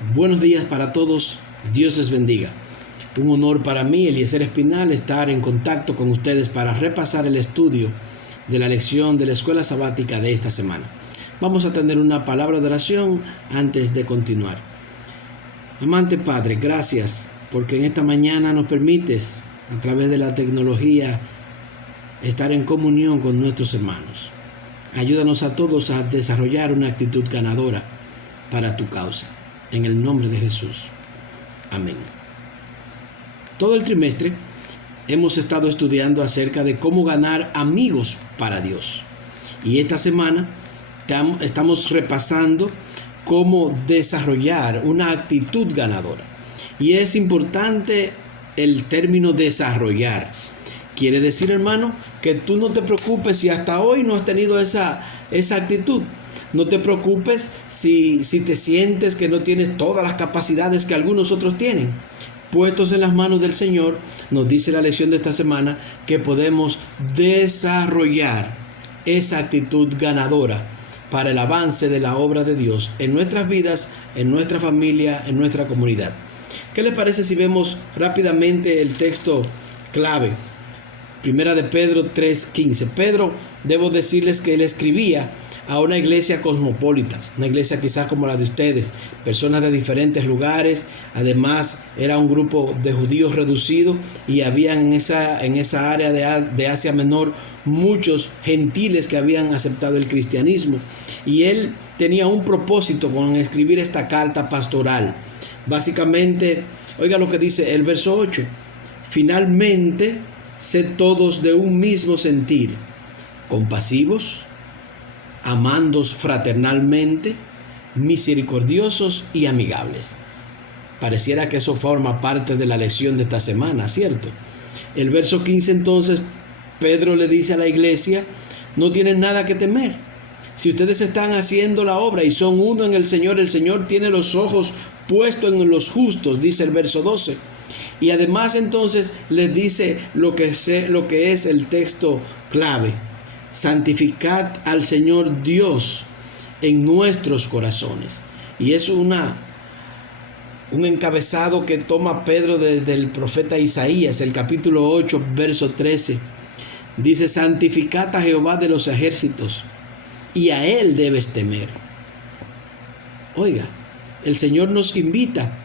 Buenos días para todos, Dios les bendiga. Un honor para mí, Eliezer Espinal, estar en contacto con ustedes para repasar el estudio de la lección de la escuela sabática de esta semana. Vamos a tener una palabra de oración antes de continuar. Amante Padre, gracias porque en esta mañana nos permites, a través de la tecnología, estar en comunión con nuestros hermanos. Ayúdanos a todos a desarrollar una actitud ganadora para tu causa. En el nombre de Jesús. Amén. Todo el trimestre hemos estado estudiando acerca de cómo ganar amigos para Dios. Y esta semana estamos repasando cómo desarrollar una actitud ganadora. Y es importante el término desarrollar. Quiere decir, hermano, que tú no te preocupes si hasta hoy no has tenido esa actitud. No te preocupes si te sientes que no tienes todas las capacidades que algunos otros tienen. Puestos en las manos del Señor, nos dice la lección de esta semana que podemos desarrollar esa actitud ganadora para el avance de la obra de Dios en nuestras vidas, en nuestra familia, en nuestra comunidad. ¿Qué les parece si vemos rápidamente el texto clave? Primera de Pedro 3:15. Pedro, debo decirles que él escribía a una iglesia cosmopolita, una iglesia quizás como la de ustedes, personas de diferentes lugares. Además era un grupo de judíos reducido y habían en esa área de Asia Menor muchos gentiles que habían aceptado el cristianismo, y él tenía un propósito con escribir esta carta pastoral. Básicamente, oiga lo que dice el verso 8: finalmente, sed todos de un mismo sentir, compasivos, amándoos fraternalmente, misericordiosos y amigables. Pareciera que eso forma parte de la lección de esta semana, ¿cierto? El verso 15 entonces, Pedro le dice a la iglesia: no tienen nada que temer. Si ustedes están haciendo la obra y son uno en el Señor tiene los ojos puestos en los justos, dice el verso 12. Y además entonces les dice lo que es el texto clave: santificad al Señor Dios en nuestros corazones. Y es un encabezado que toma Pedro desde el profeta Isaías, el capítulo 8, verso 13. Dice: santificad a Jehová de los ejércitos, y a Él debes temer. Oiga, el Señor nos invita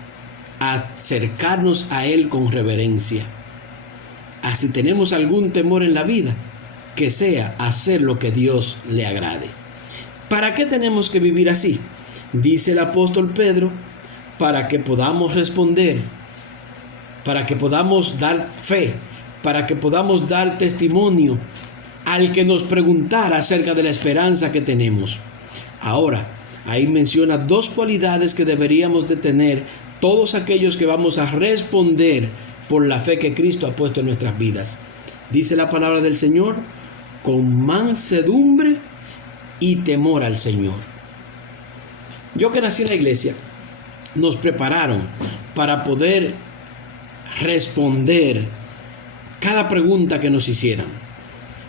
a acercarnos a Él con reverencia. Así tenemos algún temor en la vida, que sea hacer lo que Dios le agrade. ¿Para qué tenemos que vivir así? Dice el apóstol Pedro: para que podamos responder, para que podamos dar fe, para que podamos dar testimonio al que nos preguntara acerca de la esperanza que tenemos. Ahora, ahí menciona dos cualidades que deberíamos de tener todos aquellos que vamos a responder por la fe que Cristo ha puesto en nuestras vidas. Dice la palabra del Señor: con mansedumbre y temor al Señor. Yo que nací en la iglesia, nos prepararon para poder responder cada pregunta que nos hicieran.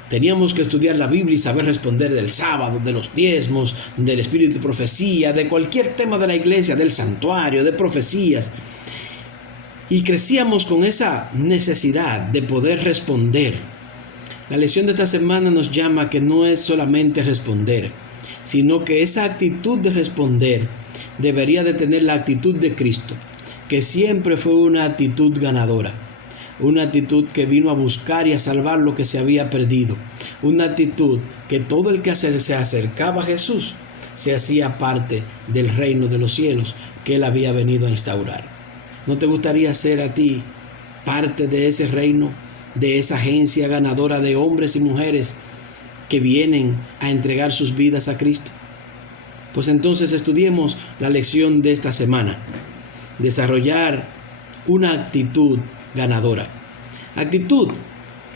Teníamos que estudiar la Biblia y saber responder del sábado, de los diezmos, del espíritu de profecía, de cualquier tema de la iglesia, del santuario, de profecías. Y crecíamos con esa necesidad de poder responder. La lección de esta semana nos llama que no es solamente responder, sino que esa actitud de responder debería de tener la actitud de Cristo, que siempre fue una actitud ganadora. Una actitud que vino a buscar y a salvar lo que se había perdido. Una actitud que todo el que se acercaba a Jesús se hacía parte del reino de los cielos que Él había venido a instaurar. ¿No te gustaría ser a ti parte de ese reino, de esa agencia ganadora de hombres y mujeres que vienen a entregar sus vidas a Cristo? Pues entonces estudiemos la lección de esta semana: desarrollar una actitud ganadora. Actitud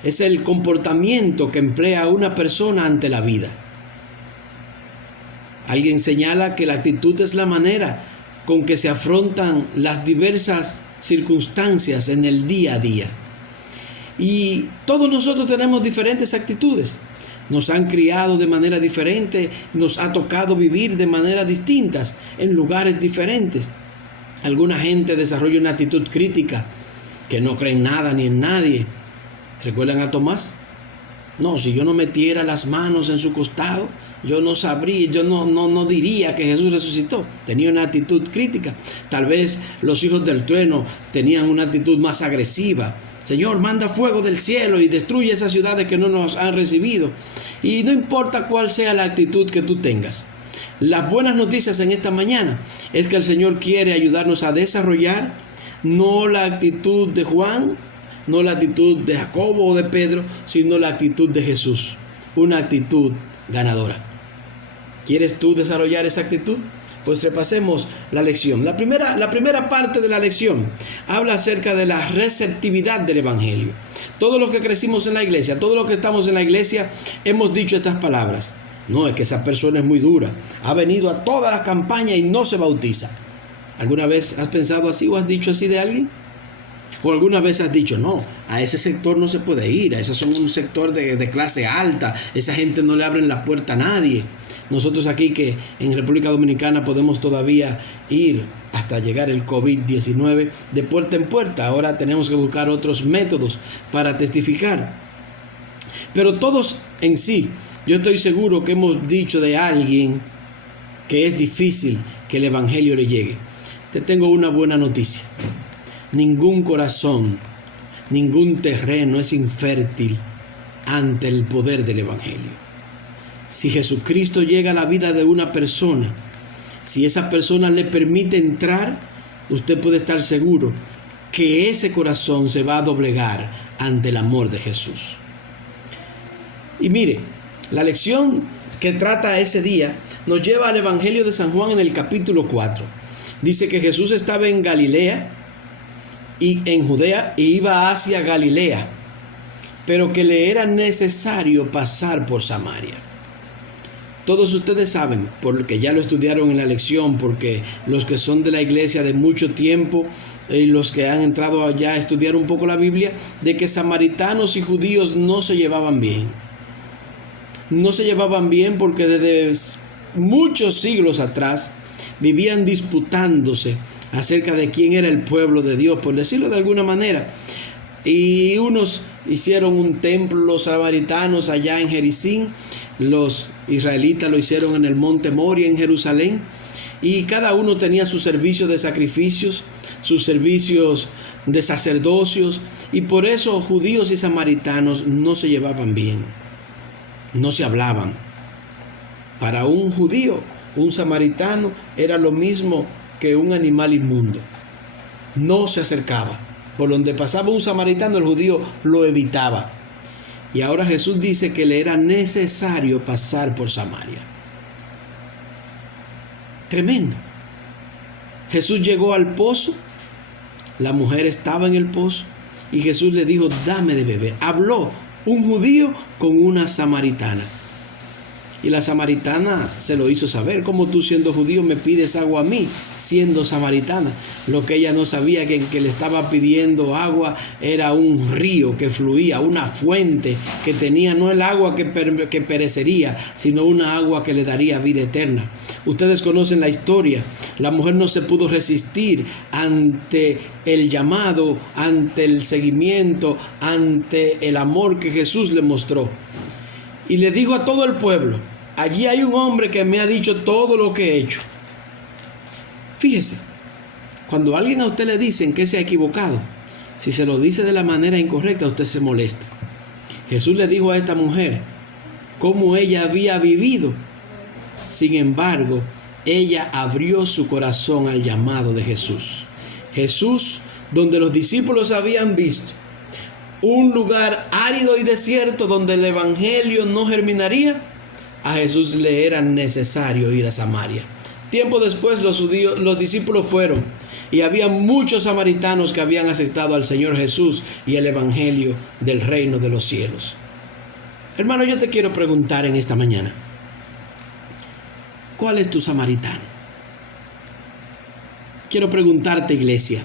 es el comportamiento que emplea una persona ante la vida. Alguien señala que la actitud es la manera con que se afrontan las diversas circunstancias en el día a día. Y todos nosotros tenemos diferentes actitudes. Nos han criado de manera diferente, nos ha tocado vivir de maneras distintas, en lugares diferentes. Alguna gente desarrolla una actitud crítica, que no cree en nada ni en nadie. ¿Recuerdan a Tomás? No, si yo no metiera las manos en su costado, yo no sabría, yo no diría que Jesús resucitó. Tenía una actitud crítica. Tal vez los hijos del trueno tenían una actitud más agresiva. Señor, manda fuego del cielo y destruye esas ciudades que no nos han recibido. Y no importa cuál sea la actitud que tú tengas. Las buenas noticias en esta mañana es que el Señor quiere ayudarnos a desarrollar no la actitud de Juan, no la actitud de Jacobo o de Pedro, sino la actitud de Jesús. Una actitud ganadora. ¿Quieres tú desarrollar esa actitud? Pues repasemos la lección. La primera parte de la lección habla acerca de la receptividad del Evangelio. Todos los que crecimos en la iglesia, todos los que estamos en la iglesia, hemos dicho estas palabras. No, es que esa persona es muy dura. Ha venido a todas las campañas y no se bautiza. ¿Alguna vez has pensado así o has dicho así de alguien? ¿O alguna vez has dicho, no, a ese sector no se puede ir, a ese son un sector de clase alta, esa gente no le abren la puerta a nadie? Nosotros aquí que en República Dominicana podemos todavía ir hasta llegar el COVID-19 de puerta en puerta. Ahora tenemos que buscar otros métodos para testificar. Pero todos en sí, yo estoy seguro que hemos dicho de alguien que es difícil que el Evangelio le llegue. Te tengo una buena noticia. Ningún corazón, ningún terreno es infértil ante el poder del Evangelio. Si Jesucristo llega a la vida de una persona, si esa persona le permite entrar, usted puede estar seguro que ese corazón se va a doblegar ante el amor de Jesús. Y mire, la lección que trata ese día nos lleva al Evangelio de San Juan en el capítulo 4. Dice que Jesús estaba en Galilea y en Judea e iba hacia Galilea, pero que le era necesario pasar por Samaria. Todos ustedes saben, porque ya lo estudiaron en la lección, porque los que son de la iglesia de mucho tiempo y los que han entrado allá a estudiar un poco la Biblia, de que samaritanos y judíos no se llevaban bien. No se llevaban bien porque desde muchos siglos atrás vivían disputándose acerca de quién era el pueblo de Dios, por decirlo de alguna manera. Y unos hicieron un templo, los samaritanos allá en Jericín, los israelitas lo hicieron en el monte Moria en Jerusalén, y cada uno tenía sus servicios de sacrificios, sus servicios de sacerdocios, y por eso judíos y samaritanos no se llevaban bien, no se hablaban. Para un judío, un samaritano era lo mismo que un animal inmundo. No se acercaba. Por donde pasaba un samaritano, el judío lo evitaba. Y ahora Jesús dice que le era necesario pasar por Samaria. Tremendo. Jesús llegó al pozo, la mujer estaba en el pozo y Jesús le dijo, dame de beber. Habló un judío con una samaritana. Y la samaritana se lo hizo saber. ¿Cómo tú, siendo judío, me pides agua a mí, siendo samaritana? Lo que ella no sabía, que el que le estaba pidiendo agua era un río que fluía, una fuente que tenía no el agua que perecería, sino una agua que le daría vida eterna. Ustedes conocen la historia. La mujer no se pudo resistir ante el llamado, ante el seguimiento, ante el amor que Jesús le mostró. Y le dijo a todo el pueblo, allí hay un hombre que me ha dicho todo lo que he hecho. Fíjese, cuando a alguien a usted le dicen que se ha equivocado, si se lo dice de la manera incorrecta, usted se molesta. Jesús le dijo a esta mujer cómo ella había vivido. Sin embargo, ella abrió su corazón al llamado de Jesús. Jesús, donde los discípulos habían visto un lugar árido y desierto donde el evangelio no germinaría, a Jesús le era necesario ir a Samaria. Tiempo después los discípulos fueron y había muchos samaritanos que habían aceptado al Señor Jesús y el evangelio del reino de los cielos. Hermano, yo te quiero preguntar en esta mañana, ¿cuál es tu samaritano? Quiero preguntarte, iglesia,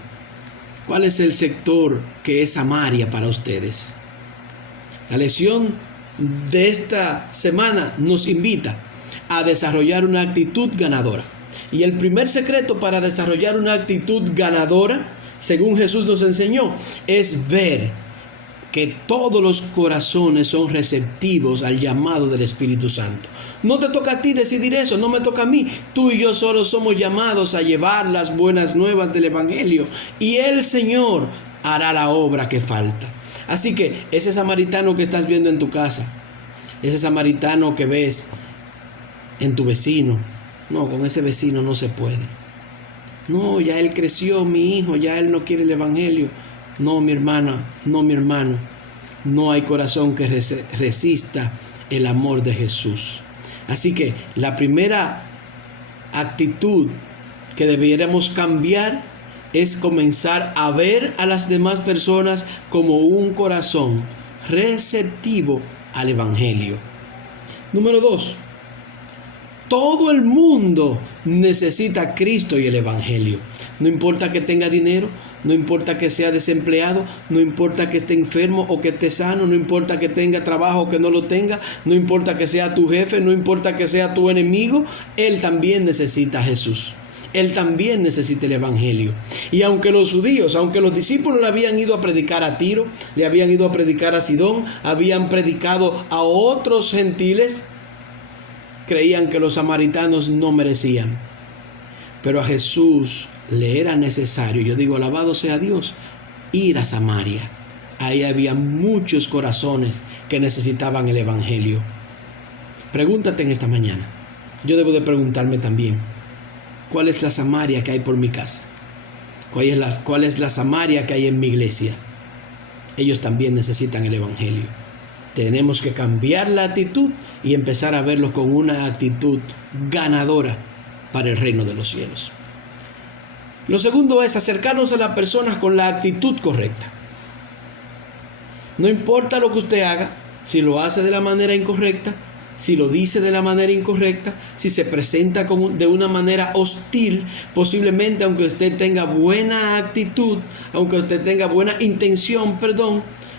¿cuál es el sector que es Samaria para ustedes? La lección de esta semana nos invita a desarrollar una actitud ganadora. Y el primer secreto para desarrollar una actitud ganadora, según Jesús nos enseñó, es ver que todos los corazones son receptivos al llamado del Espíritu Santo. No te toca a ti decidir eso, no me toca a mí. Tú y yo solo somos llamados a llevar las buenas nuevas del Evangelio, y el Señor hará la obra que falta. Así que ese samaritano que estás viendo en tu casa, ese samaritano que ves en tu vecino, no, con ese vecino no se puede. No, ya él creció, mi hijo, ya él no quiere el Evangelio. No, mi hermana, no, mi hermano. No hay corazón que resista el amor de Jesús. Así que la primera actitud que debiéramos cambiar es comenzar a ver a las demás personas como un corazón receptivo al Evangelio. Número 2. Todo el mundo necesita a Cristo y el Evangelio. No importa que tenga dinero, no importa que sea desempleado, no importa que esté enfermo o que esté sano, no importa que tenga trabajo o que no lo tenga, no importa que sea tu jefe, no importa que sea tu enemigo, él también necesita a Jesús. Él también necesita el Evangelio. Y aunque los judíos, aunque los discípulos le habían ido a predicar a Tiro, le habían ido a predicar a Sidón, habían predicado a otros gentiles, creían que los samaritanos no merecían. Pero a Jesús le era necesario, yo digo, alabado sea Dios, ir a Samaria. Ahí había muchos corazones que necesitaban el Evangelio. Pregúntate en esta mañana. Yo debo de preguntarme también, ¿cuál es la Samaria que hay por mi casa? ¿Cuál es la Samaria que hay en mi iglesia? Ellos también necesitan el Evangelio. Tenemos que cambiar la actitud y empezar a verlos con una actitud ganadora para el reino de los cielos. Lo segundo es acercarnos a las personas con la actitud correcta. No importa lo que usted haga, si lo hace de la manera incorrecta, si lo dice de la manera incorrecta, si se presenta de una manera hostil, posiblemente aunque usted tenga buena actitud, aunque usted tenga buena intención,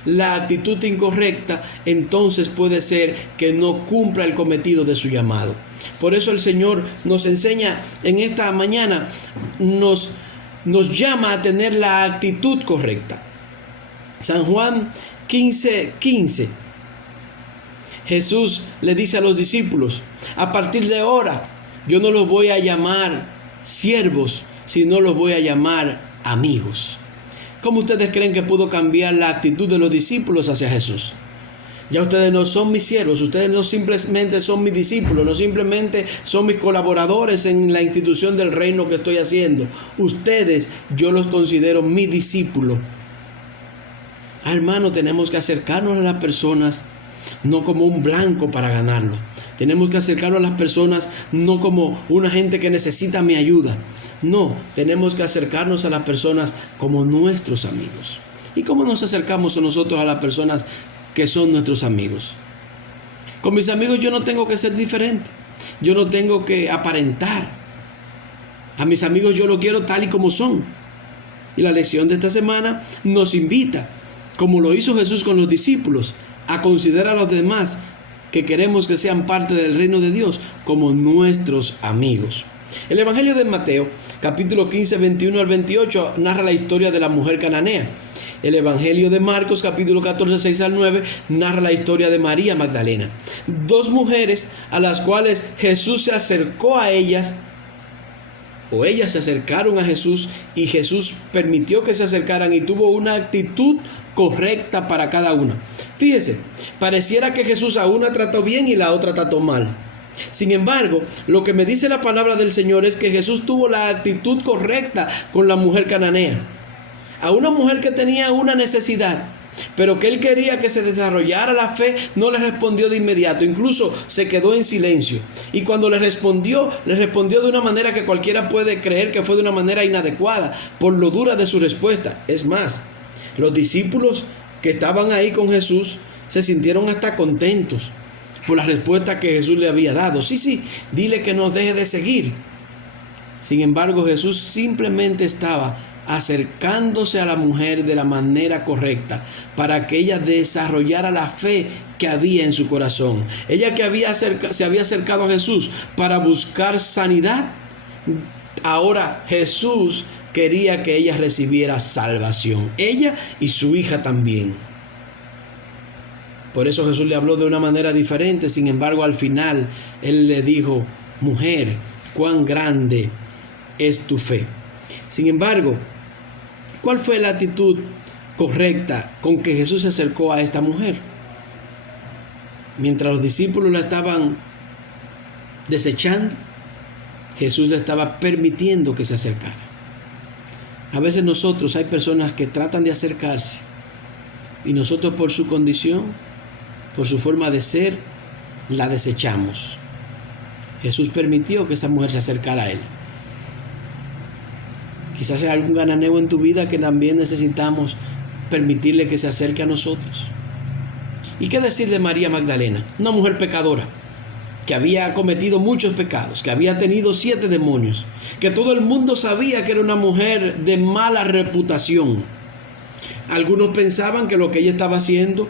la actitud incorrecta, entonces puede ser que no cumpla el cometido de su llamado. Por eso el Señor nos enseña en esta mañana, nos llama a tener la actitud correcta. San Juan 15:15. Jesús le dice a los discípulos, a partir de ahora yo no los voy a llamar siervos, sino los voy a llamar amigos. ¿Cómo ustedes creen que pudo cambiar la actitud de los discípulos hacia Jesús? Ya ustedes no son mis siervos, ustedes no simplemente son mis discípulos, no simplemente son mis colaboradores en la institución del reino que estoy haciendo. Ustedes, yo los considero mis discípulos. Hermano, tenemos que acercarnos a las personas no como un blanco para ganarlo. Tenemos que acercarnos a las personas no como una gente que necesita mi ayuda. No, tenemos que acercarnos a las personas como nuestros amigos. ¿Y cómo nos acercamos nosotros a las personas que son nuestros amigos? Con mis amigos yo no tengo que ser diferente. Yo no tengo que aparentar. A mis amigos yo los quiero tal y como son. Y la lección de esta semana nos invita, como lo hizo Jesús con los discípulos, a considerar a los demás que queremos que sean parte del reino de Dios como nuestros amigos. El Evangelio de Mateo, capítulo 15, 21 al 28, narra la historia de la mujer cananea. El Evangelio de Marcos, capítulo 14, 6 al 9, narra la historia de María Magdalena. Dos mujeres a las cuales Jesús se acercó a ellas, o ellas se acercaron a Jesús y Jesús permitió que se acercaran y tuvo una actitud correcta para cada una. Fíjese, pareciera que Jesús a una trató bien y la otra trató mal. Sin embargo, lo que me dice la palabra del Señor es que Jesús tuvo la actitud correcta con la mujer cananea. A una mujer que tenía una necesidad, pero que él quería que se desarrollara la fe, no le respondió de inmediato, incluso se quedó en silencio. Y cuando le respondió de una manera que cualquiera puede creer que fue de una manera inadecuada, por lo dura de su respuesta. Es más, los discípulos que estaban ahí con Jesús se sintieron hasta contentos por la respuesta que Jesús le había dado. Sí, dile que nos deje de seguir. Sin embargo, Jesús simplemente estaba acercándose a la mujer de la manera correcta para que ella desarrollara la fe que había en su corazón. Ella que se había acercado a Jesús para buscar sanidad, Ahora Jesús quería que ella recibiera salvación, ella y su hija también. Por eso Jesús le habló de una manera diferente. Sin embargo, al final Él le dijo: mujer, cuán grande es tu fe. Sin embargo, ¿cuál fue la actitud correcta con que Jesús se acercó a esta mujer? Mientras los discípulos la estaban desechando, Jesús le estaba permitiendo que se acercara. A veces nosotros, hay personas que tratan de acercarse y nosotros, por su condición, por su forma de ser, la desechamos. Jesús permitió que esa mujer se acercara a Él. Quizás hay algún cananeo en tu vida que también necesitamos permitirle que se acerque a nosotros. ¿Y qué decir de María Magdalena? Una mujer pecadora, que había cometido muchos pecados, que había tenido 7 demonios, que todo el mundo sabía que era una mujer de mala reputación. Algunos pensaban que lo que ella estaba haciendo,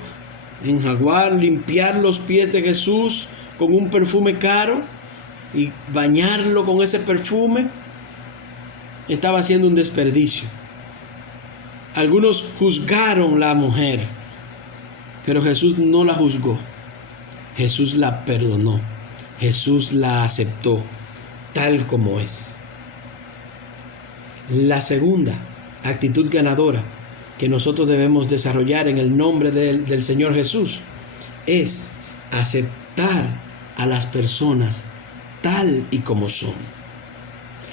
enjaguar, limpiar los pies de Jesús con un perfume caro y bañarlo con ese perfume, estaba haciendo un desperdicio. Algunos juzgaron a la mujer, pero Jesús no la juzgó. Jesús la perdonó. Jesús la aceptó tal como es. La segunda actitud ganadora que nosotros debemos desarrollar en el nombre del Señor Jesús es aceptar a las personas tal y como son.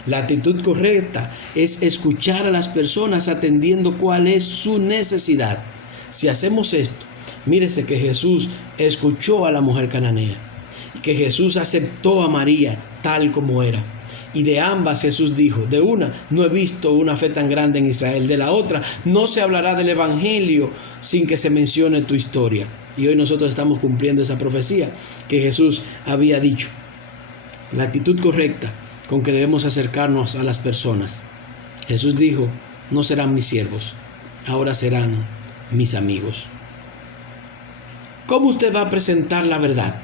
La actitud correcta es escuchar a las personas atendiendo cuál es su necesidad. Si hacemos esto, mírese que Jesús escuchó a la mujer cananea, que Jesús aceptó a María tal como era. Y de ambas Jesús dijo: de una no he visto una fe tan grande en Israel, de la otra no se hablará del evangelio sin que se mencione tu historia. Y hoy nosotros estamos cumpliendo esa profecía que Jesús había dicho. La actitud correcta con que debemos acercarnos a las personas. Jesús dijo: no serán mis siervos, ahora serán mis amigos. ¿Cómo usted va a presentar la verdad?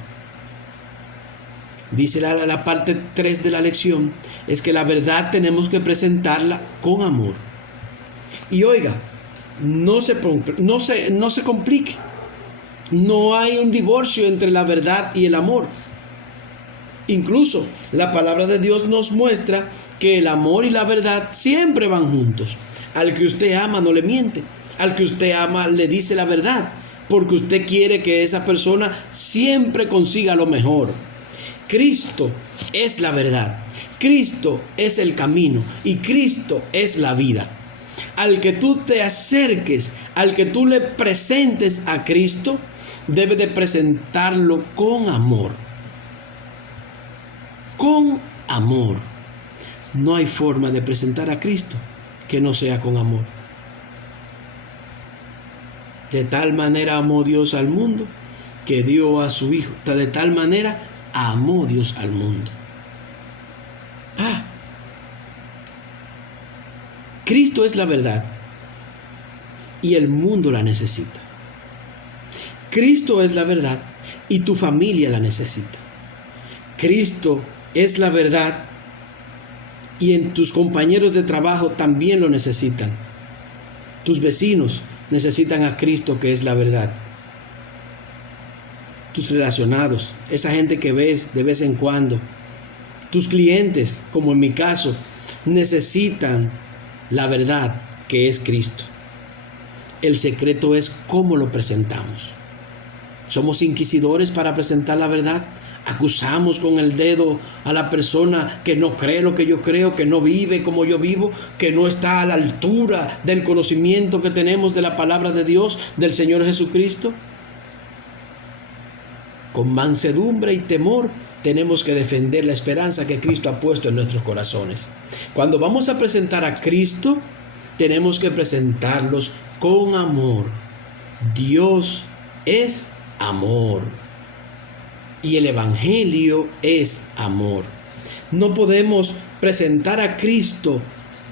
Dice la parte 3 de la lección, es que la verdad tenemos que presentarla con amor. Y oiga, no se complique. No hay un divorcio entre la verdad y el amor. Incluso la palabra de Dios nos muestra que el amor y la verdad siempre van juntos. Al que usted ama no le miente. Al que usted ama le dice la verdad, porque usted quiere que esa persona siempre consiga lo mejor. Cristo es la verdad. Cristo es el camino y Cristo es la vida. Al que tú te acerques, al que tú le presentes a Cristo, debe de presentarlo con amor. Con amor. No hay forma de presentar a Cristo que no sea con amor. De tal manera amó Dios al mundo que dio a su Hijo. De tal manera amó Dios al mundo. Cristo es la verdad y el mundo la necesita. Cristo es la verdad y tu familia la necesita. Cristo es la verdad y en tus compañeros de trabajo también lo necesitan. Tus vecinos necesitan a Cristo, que es la verdad. Tus relacionados, esa gente que ves de vez en cuando, tus clientes, como en mi caso, necesitan la verdad, que es Cristo. El secreto es cómo lo presentamos. Somos inquisidores para presentar la verdad. Acusamos con el dedo a la persona que no cree lo que yo creo, que no vive como yo vivo, que no está a la altura del conocimiento que tenemos de la palabra de Dios, del Señor Jesucristo. Con mansedumbre y temor tenemos que defender la esperanza que Cristo ha puesto en nuestros corazones. Cuando vamos a presentar a Cristo, tenemos que presentarlos con amor. Dios es amor. Y el evangelio es amor. No podemos presentar a Cristo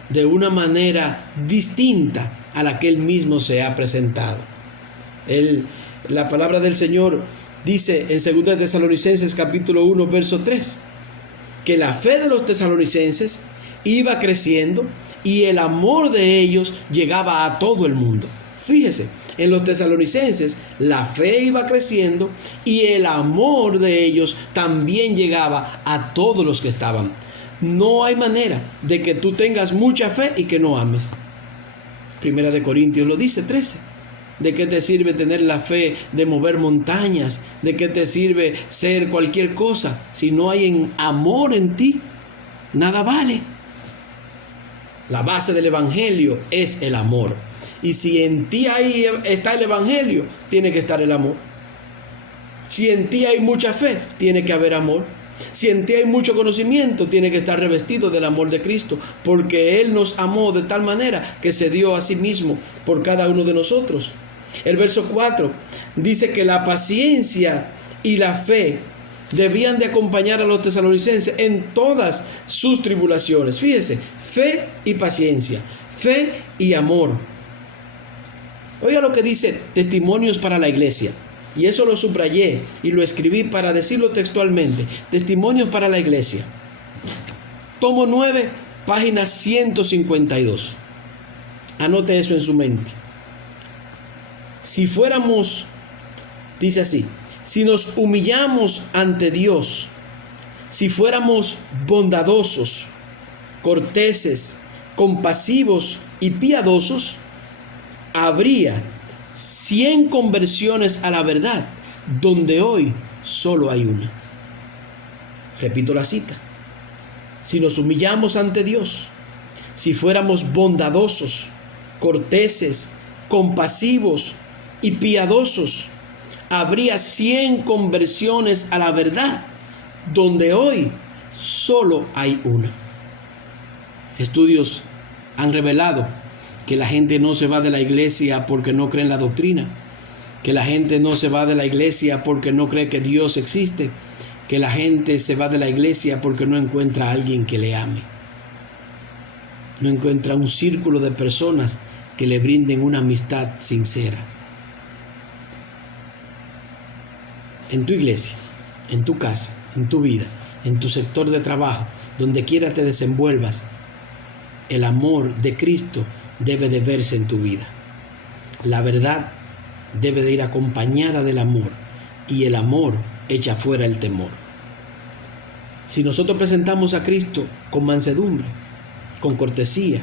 de una manera distinta a la que Él mismo se ha presentado. La palabra del Señor dice en 2 Tesalonicenses capítulo 1 verso 3 que la fe de los tesalonicenses iba creciendo y el amor de ellos llegaba a todo el mundo. Fíjese, en los tesalonicenses la fe iba creciendo y el amor de ellos también llegaba a todos los que estaban. No hay manera de que tú tengas mucha fe y que no ames. Primera de Corintios lo dice, 13. ¿De qué te sirve tener la fe de mover montañas? ¿De qué te sirve ser cualquier cosa? Si no hay amor en ti, nada vale. La base del evangelio es el amor. Y si en ti ahí está el evangelio, tiene que estar el amor. Si en ti hay mucha fe, tiene que haber amor. Si en ti hay mucho conocimiento, tiene que estar revestido del amor de Cristo, porque Él nos amó de tal manera que se dio a sí mismo por cada uno de nosotros. El verso 4 dice que la paciencia y la fe debían de acompañar a los tesalonicenses en todas sus tribulaciones. Fíjese, fe y paciencia, fe y amor. Oiga lo que dice Testimonios para la Iglesia. Y eso lo subrayé y lo escribí para decirlo textualmente. Testimonios para la Iglesia. Tomo 9, página 152. Anote eso en su mente. Si fuéramos, dice así, si nos humillamos ante Dios, si fuéramos bondadosos, corteses, compasivos y piadosos, habría 100 conversiones a la verdad, donde hoy solo hay una. Repito la cita. Si nos humillamos ante Dios, si fuéramos bondadosos, corteses, compasivos y piadosos, habría 100 conversiones a la verdad, donde hoy solo hay una. Estudios han revelado que la gente no se va de la iglesia porque no cree en la doctrina, que la gente no se va de la iglesia porque no cree que Dios existe, que la gente se va de la iglesia porque no encuentra a alguien que le ame, no encuentra un círculo de personas que le brinden una amistad sincera. En tu iglesia, en tu casa, en tu vida, en tu sector de trabajo, donde quiera te desenvuelvas, el amor de Cristo debe de verse en tu vida. La verdad debe de ir acompañada del amor, y el amor echa fuera el temor. Si nosotros presentamos a Cristo con mansedumbre, con cortesía,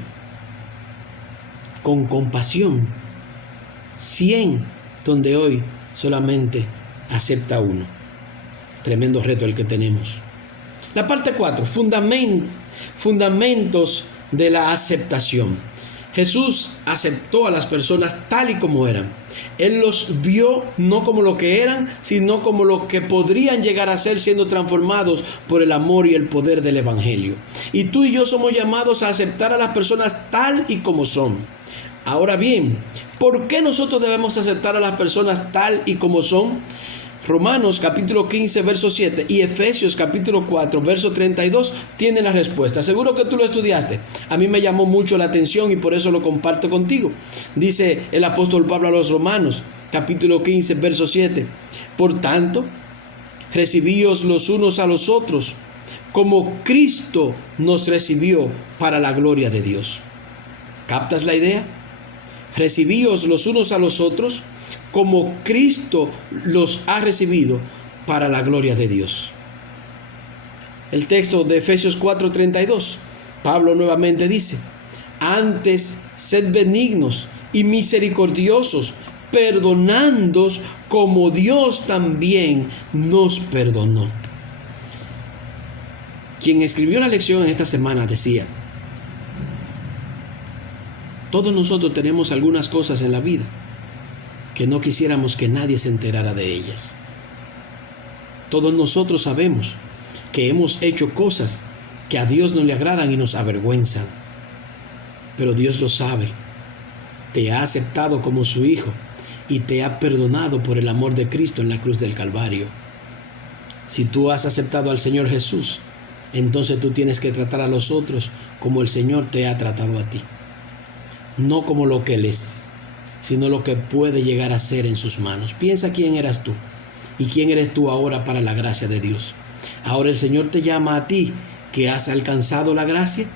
con compasión, 100 donde hoy solamente acepta uno. Tremendo reto el que tenemos. La parte 4, fundamentos de la aceptación. Jesús aceptó a las personas tal y como eran. Él los vio no como lo que eran, sino como lo que podrían llegar a ser siendo transformados por el amor y el poder del Evangelio. Y tú y yo somos llamados a aceptar a las personas tal y como son. Ahora bien, ¿por qué nosotros debemos aceptar a las personas tal y como son? Romanos capítulo 15 verso 7 y Efesios capítulo 4 verso 32 tienen la respuesta. Seguro que tú lo estudiaste. A mí me llamó mucho la atención y por eso lo comparto contigo. Dice el apóstol Pablo a los Romanos capítulo 15 verso 7: por tanto, recibíos los unos a los otros como Cristo nos recibió para la gloria de Dios. ¿Captas la idea? Recibíos los unos a los otros como Cristo los ha recibido para la gloria de Dios. El texto de Efesios 4:32, Pablo nuevamente dice: antes sed benignos y misericordiosos, perdonándoos como Dios también nos perdonó. Quien escribió la lección en esta semana decía: todos nosotros tenemos algunas cosas en la vida que no quisiéramos que nadie se enterara de ellas. Todos nosotros sabemos que hemos hecho cosas que a Dios no le agradan y nos avergüenzan. Pero Dios lo sabe. Te ha aceptado como su hijo y te ha perdonado por el amor de Cristo en la cruz del Calvario. Si tú has aceptado al Señor Jesús, entonces tú tienes que tratar a los otros como el Señor te ha tratado a ti. No como lo que Él es, sino lo que puede llegar a ser en sus manos. Piensa quién eras tú y quién eres tú ahora para la gracia de Dios. Ahora el Señor te llama a ti que has alcanzado la gracia,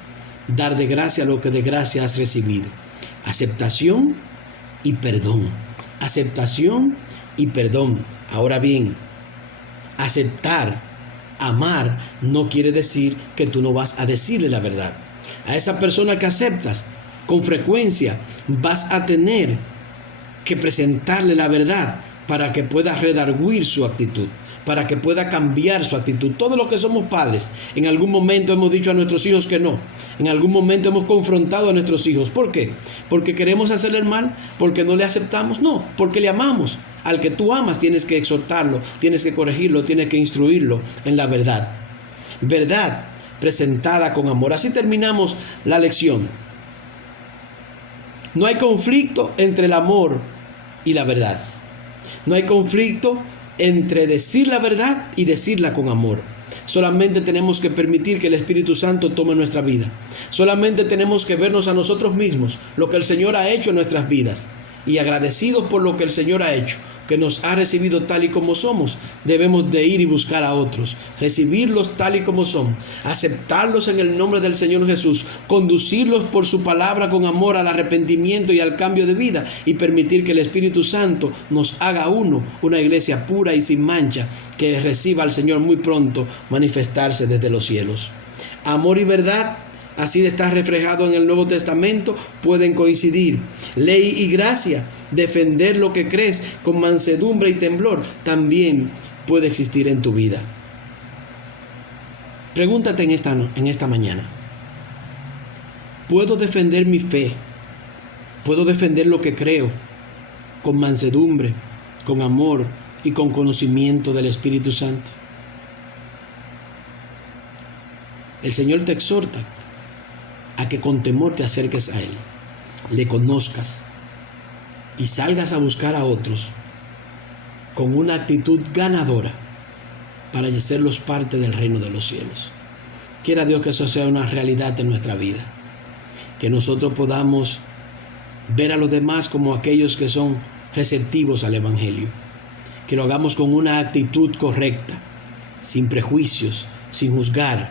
dar de gracia lo que de gracia has recibido. Aceptación y perdón. Aceptación y perdón. Ahora bien, aceptar, amar, no quiere decir que tú no vas a decirle la verdad. A esa persona que aceptas, con frecuencia vas a tener que presentarle la verdad para que pueda redarguir su actitud, para que pueda cambiar su actitud. Todos los que somos padres, en algún momento hemos dicho a nuestros hijos que no. En algún momento hemos confrontado a nuestros hijos. ¿Por qué? ¿Porque queremos hacerle el mal? ¿Porque no le aceptamos? No, porque le amamos. Al que tú amas tienes que exhortarlo, tienes que corregirlo, tienes que instruirlo en la verdad. Verdad presentada con amor. Así terminamos la lección. No hay conflicto entre el amor y la verdad. No hay conflicto entre decir la verdad y decirla con amor. Solamente tenemos que permitir que el Espíritu Santo tome nuestra vida. Solamente tenemos que vernos a nosotros mismos, lo que el Señor ha hecho en nuestras vidas. Y agradecidos por lo que el Señor ha hecho, que nos ha recibido tal y como somos, debemos de ir y buscar a otros, recibirlos tal y como son, aceptarlos en el nombre del Señor Jesús, conducirlos por su palabra con amor al arrepentimiento y al cambio de vida, y permitir que el Espíritu Santo nos haga uno, una iglesia pura y sin mancha, que reciba al Señor muy pronto manifestarse desde los cielos. Amor y verdad, así de estar reflejado en el Nuevo Testamento, pueden coincidir. Ley y gracia, defender lo que crees con mansedumbre y temblor, también puede existir en tu vida. Pregúntate en esta mañana: ¿puedo defender mi fe? ¿Puedo defender lo que creo con mansedumbre, con amor y con conocimiento del Espíritu Santo? El Señor te exhorta a que con temor te acerques a Él, le conozcas y salgas a buscar a otros con una actitud ganadora para hacerlos parte del reino de los cielos. Quiera Dios que eso sea una realidad en nuestra vida, que nosotros podamos ver a los demás como aquellos que son receptivos al Evangelio, que lo hagamos con una actitud correcta, sin prejuicios, sin juzgar,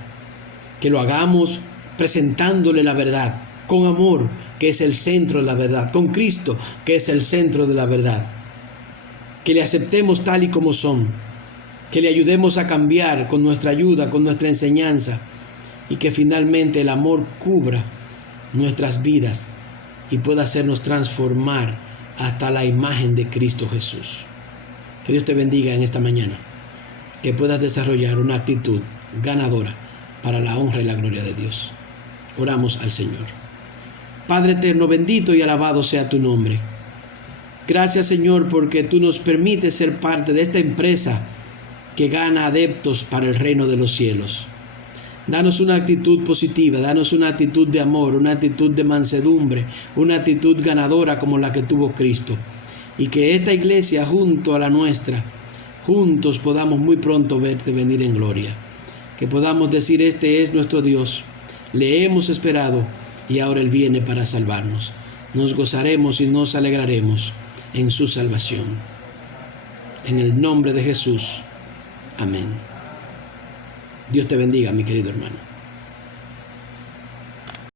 que lo hagamos presentándole la verdad, con amor, que es el centro de la verdad, con Cristo, que es el centro de la verdad. Que le aceptemos tal y como son, que le ayudemos a cambiar con nuestra ayuda, con nuestra enseñanza, y que finalmente el amor cubra nuestras vidas y pueda hacernos transformar hasta la imagen de Cristo Jesús. Que Dios te bendiga en esta mañana, que puedas desarrollar una actitud ganadora para la honra y la gloria de Dios. Oramos al Señor. Padre eterno, bendito y alabado sea tu nombre. Gracias, Señor, porque tú nos permites ser parte de esta empresa que gana adeptos para el reino de los cielos. Danos una actitud positiva, danos una actitud de amor, una actitud de mansedumbre, una actitud ganadora como la que tuvo Cristo. Y que esta iglesia junto a la nuestra, juntos podamos muy pronto verte venir en gloria. Que podamos decir: este es nuestro Dios. Le hemos esperado y ahora Él viene para salvarnos. Nos gozaremos y nos alegraremos en su salvación. En el nombre de Jesús. Amén. Dios te bendiga, mi querido hermano.